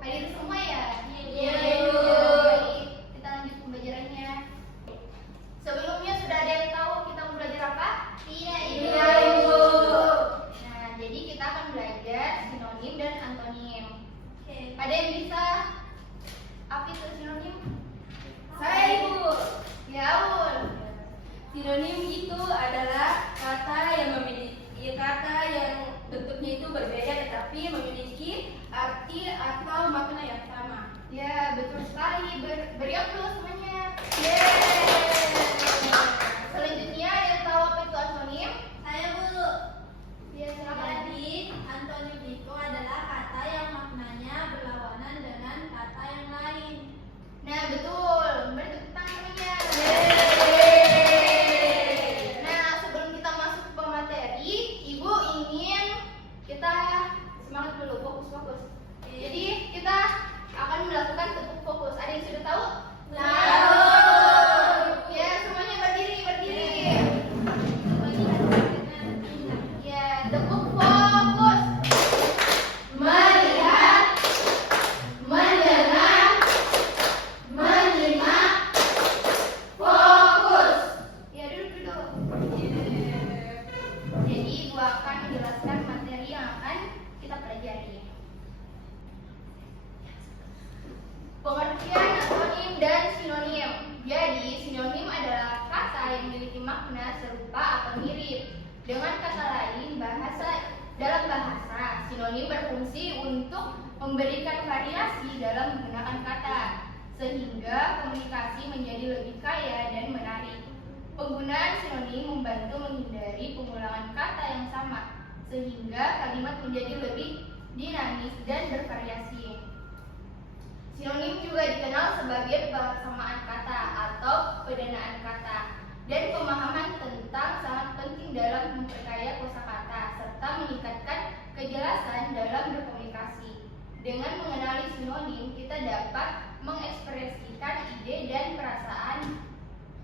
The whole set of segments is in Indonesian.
Hadir semua ya? Iya, Ibu. Ibu. Baik, kita lanjut pembelajarannya. Sebelumnya sudah ada yang tahu kita mau belajar apa? Tidak, Tidak, Ibu. Nah, jadi kita akan belajar sinonim dan antonim. Oke. Ada yang bisa apa itu sinonim? Saya, Ibu. Ya, Ul. Sinonim itu adalah kata yang bentuknya itu berbeda tetapi memiliki arti atau makna yang sama. Ya, betul sekali. Beri aplaus semuanya. Yeay. Selanjutnya ada yang tahu apa itu antonim? Saya, Bu. Ya, silakan. Jadi, antonim itu adalah kata yang maknanya berlawanan dengan kata yang lain. Nah, betul. Beri tepuk tangan semuanya. Nah, sebelum kita masuk ke materi, Ibu ingin kita semangat dulu, fokus. Jadi, kita akan melakukan tepuk fokus. Ada yang sudah tahu? Tahu. Ya, semuanya berdiri. Ya, tepuk fokus. Melihat, mendengar, menyimak, fokus. Ya, duduk. Jadi, Ibu akan menjelaskan materi yang akan kita pelajari. Pengertian antonim dan sinonim. Jadi, sinonim adalah kata yang memiliki makna serupa atau mirip. Dengan kata lain, dalam bahasa, sinonim berfungsi untuk memberikan variasi dalam menggunakan kata, sehingga komunikasi menjadi lebih kaya dan menarik. Penggunaan sinonim membantu menghindari pengulangan kata yang sama, sehingga kalimat menjadi lebih dinamis dan bervariasi. Sinonim juga dikenal sebagai persamaan kata atau pendanaan kata, dan pemahaman tentang sangat penting dalam memperkaya kosakata serta meningkatkan kejelasan dalam berkomunikasi. Dengan mengenali sinonim, kita dapat mengekspresikan ide dan perasaan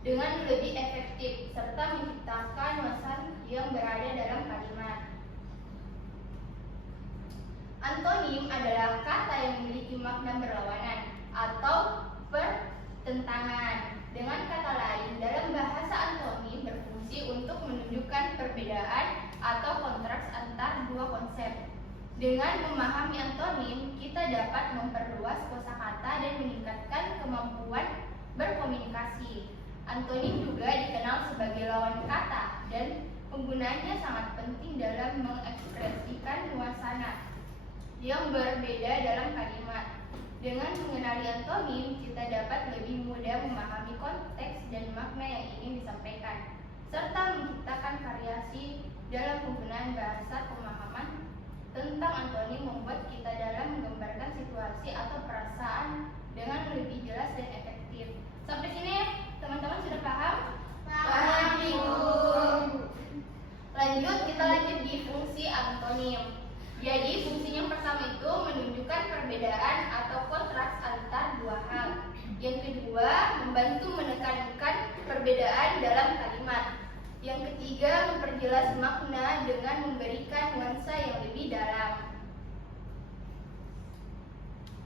dengan lebih efektif serta menciptakan nuansa yang berada dalam kalimat. Antonim adalah kata yang memiliki makna berlawanan atau pertentangan. Dengan kata lain, dalam bahasa antonim berfungsi untuk menunjukkan perbedaan atau kontras antar dua konsep. Dengan memahami antonim, kita dapat memperluas kosakata dan meningkatkan kemampuan berkomunikasi. Antonim juga dikenal sebagai lawan kata dan penggunaannya sangat penting dalam mengekspresikan nuansa yang berbeda dalam kalimat. Dengan mengenali antonim, kita dapat lebih mudah memahami konteks dan makna yang ingin disampaikan, serta menciptakan variasi dalam penggunaan bahasa. Pemahaman tentang antonim membuat kita dalam menggambarkan situasi atau perasaan dengan lebih jelas dan efektif. Sampai sini, teman-teman sudah paham? Paham, Ibu. Lanjut, kita lanjut di fungsi antonim. Jadi, fungsi yang pertama itu menunjukkan perbedaan atau kontras antar dua hal. Yang kedua, membantu menekankan perbedaan dalam kalimat. Yang ketiga, memperjelas makna dengan memberikan nuansa yang lebih dalam.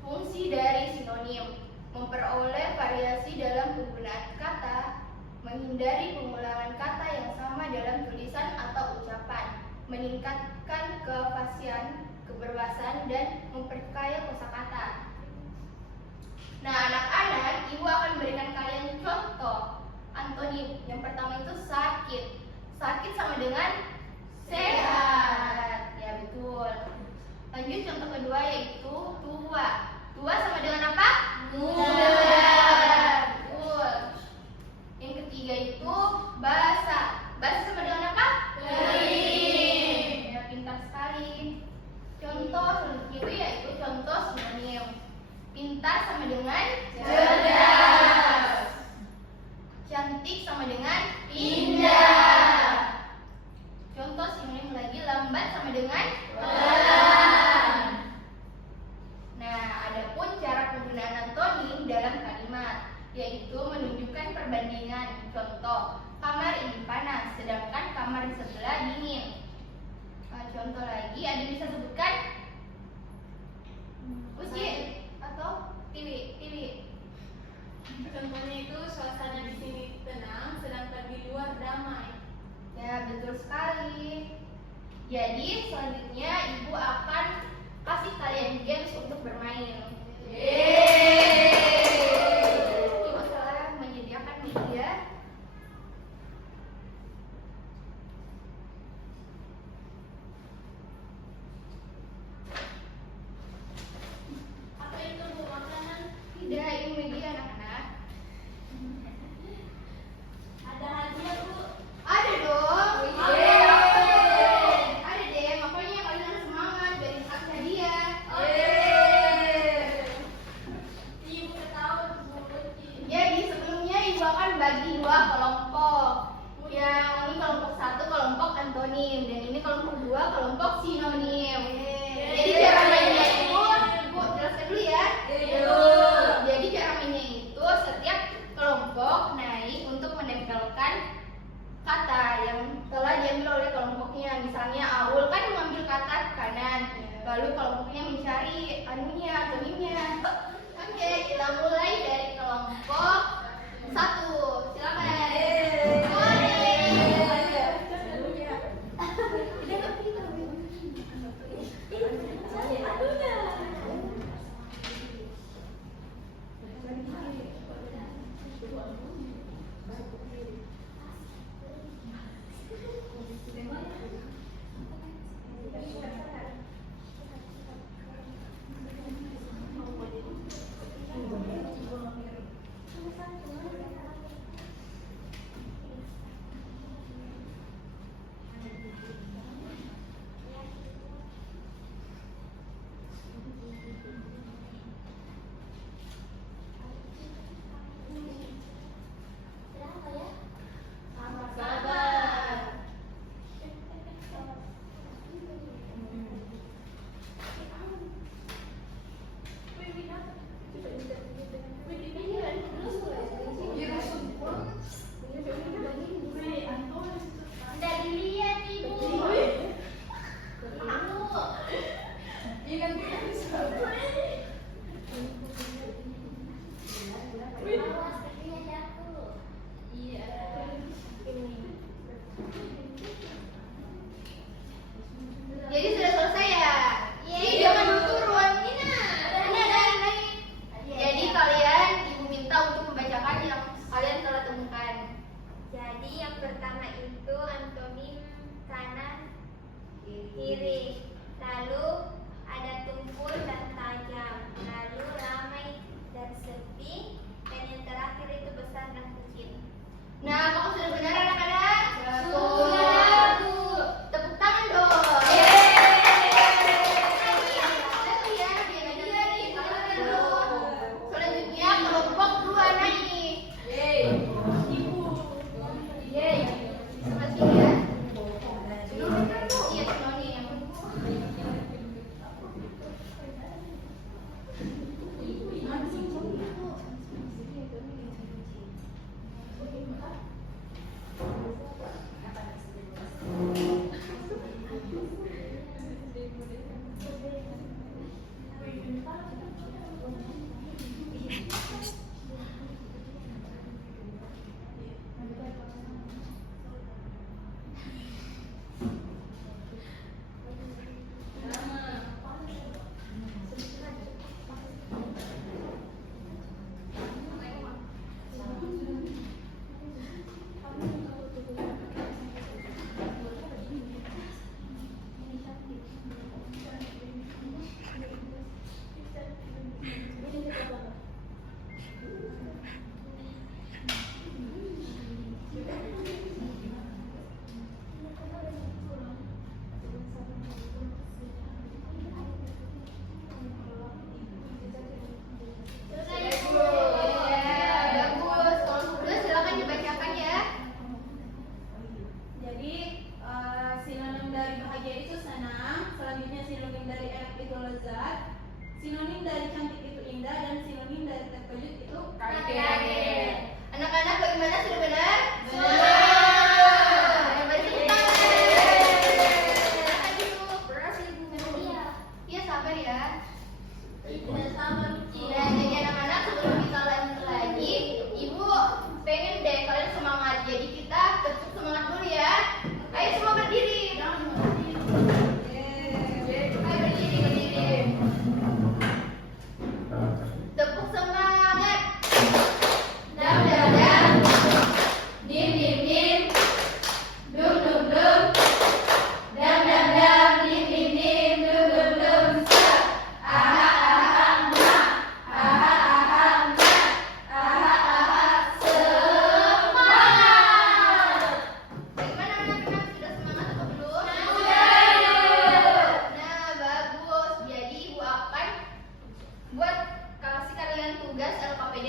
Fungsi dari sinonim: memperoleh variasi dalam penggunaan kata, menghindari pengulangan kata yang sama dalam tulisan atau ucapan, meningkatkan kefasihan, keberbahasan, dan memperkaya kosakata. Nah, anak-anak, Ibu akan berikan kalian contoh antonim. Yang pertama itu sakit. Sakit sama dengan sehat. Ya, betul. Lanjut, contoh kedua yaitu tua. Tua sama dengan apa? Muda. Betul. Yang ketiga itu basah. Basah sama dengan apa? Kering. Ya, pintar sekali. Contoh selanjutnya itu yaitu contoh sinonim. Pintar sama dengan Cerdas. cantik sama dengan Indah. Contoh sinonim lagi, lambat sama dengan Pelan. Nah, adapun cara penggunaan antonim dalam kalimat yaitu menunjukkan perbandingan. Contoh, kamar ini panas, sedangkan kamar di sebelah dingin. Contoh lagi, ada yang bisa sebutkan? Uji. betul sekali. Jadi selanjutnya ibu akan kasih kalian games untuk bermain. Ibu telah menyediakan media. Apa itu Bu makanan? Tidak, ini media anak-anak. Ada hadiah Bu. Ada dong. Oke. Ada deh, makanya kalian harus semangat dan kasih hadiah. Oke. buat kasih kalian tugas LKPD.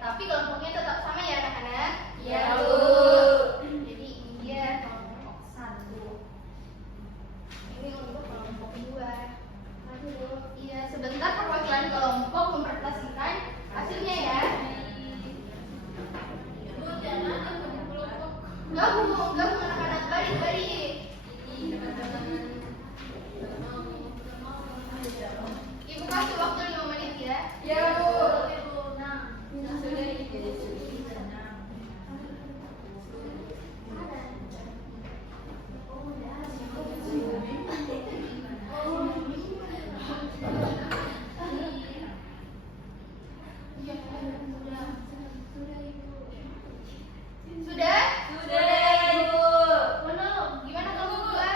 Tapi kelompoknya tetap sama ya anak-anak? Iya, Bu. Bu. Jadi ini dia kelompok 1. Ini untuk kelompok 2. Iya, sebentar perwakilan kelompok mempresentasikan hasilnya ya. Bu, jangan aku kelompok. Enggak bu anak-anak, balik. Ini teman-teman Ibu kasih waktu 5 menit ya. Ya, Bu. Oke, Bu. Nah, sudah ini. Sudah? Sudah, Ibu. Gimana kamu berdua?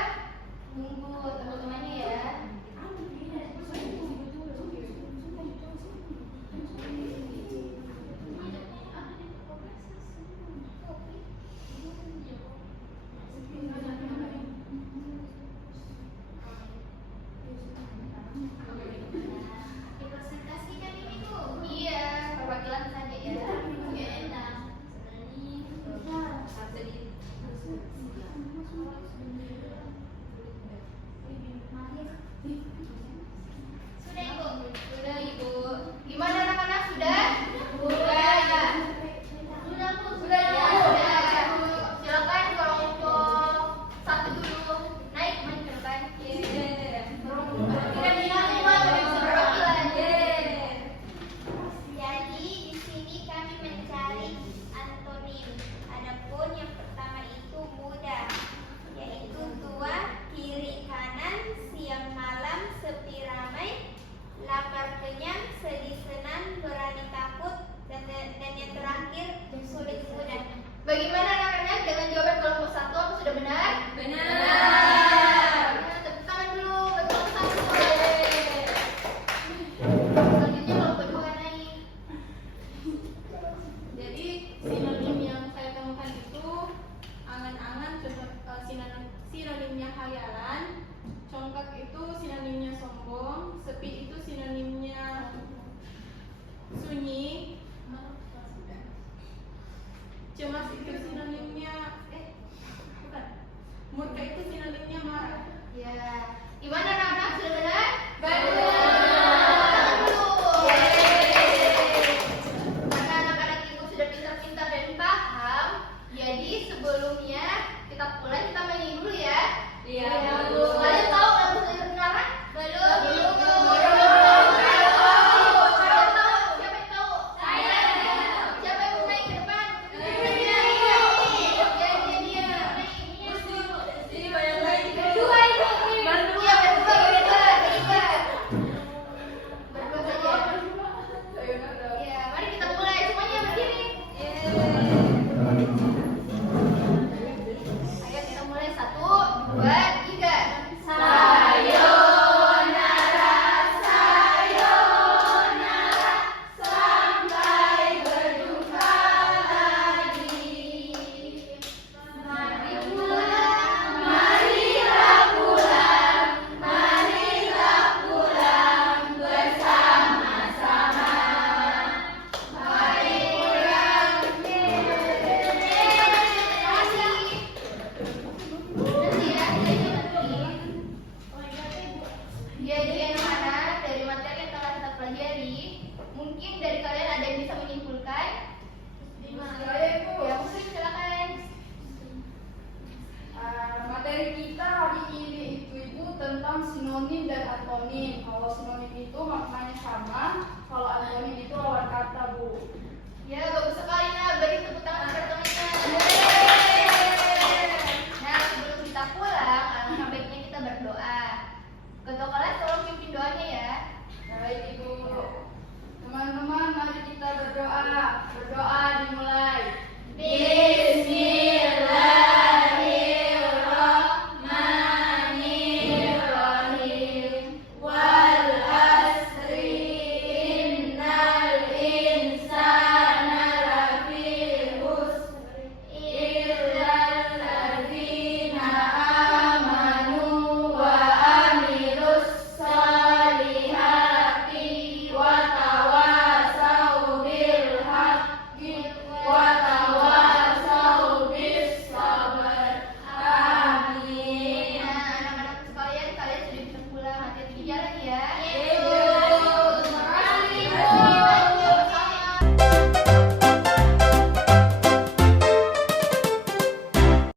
Tunggu teman-temannya ya. Dipresentasikan ini, Bu. Iya, perwakilan saja ya. Oke, nah. Sudah ibu. Sudah ibu. Gimana anak-anak sudah? Sudah. Sudah, Bu. Sudah. Silakan kelompok 1 dulu naik main ke depan. Kita perwakilan. Jadi di sini kami mencari antonim. Adapun yang pertama itu muda, yaitu tua, kiri kanan, siang malam, sepi ramai, lapar kenyang, sedih senang, berani takut, dan yang terakhir sulit mudah. Bagaimana anak-anak dengan jawaban kelompok 1? Apa sudah benar? Benar.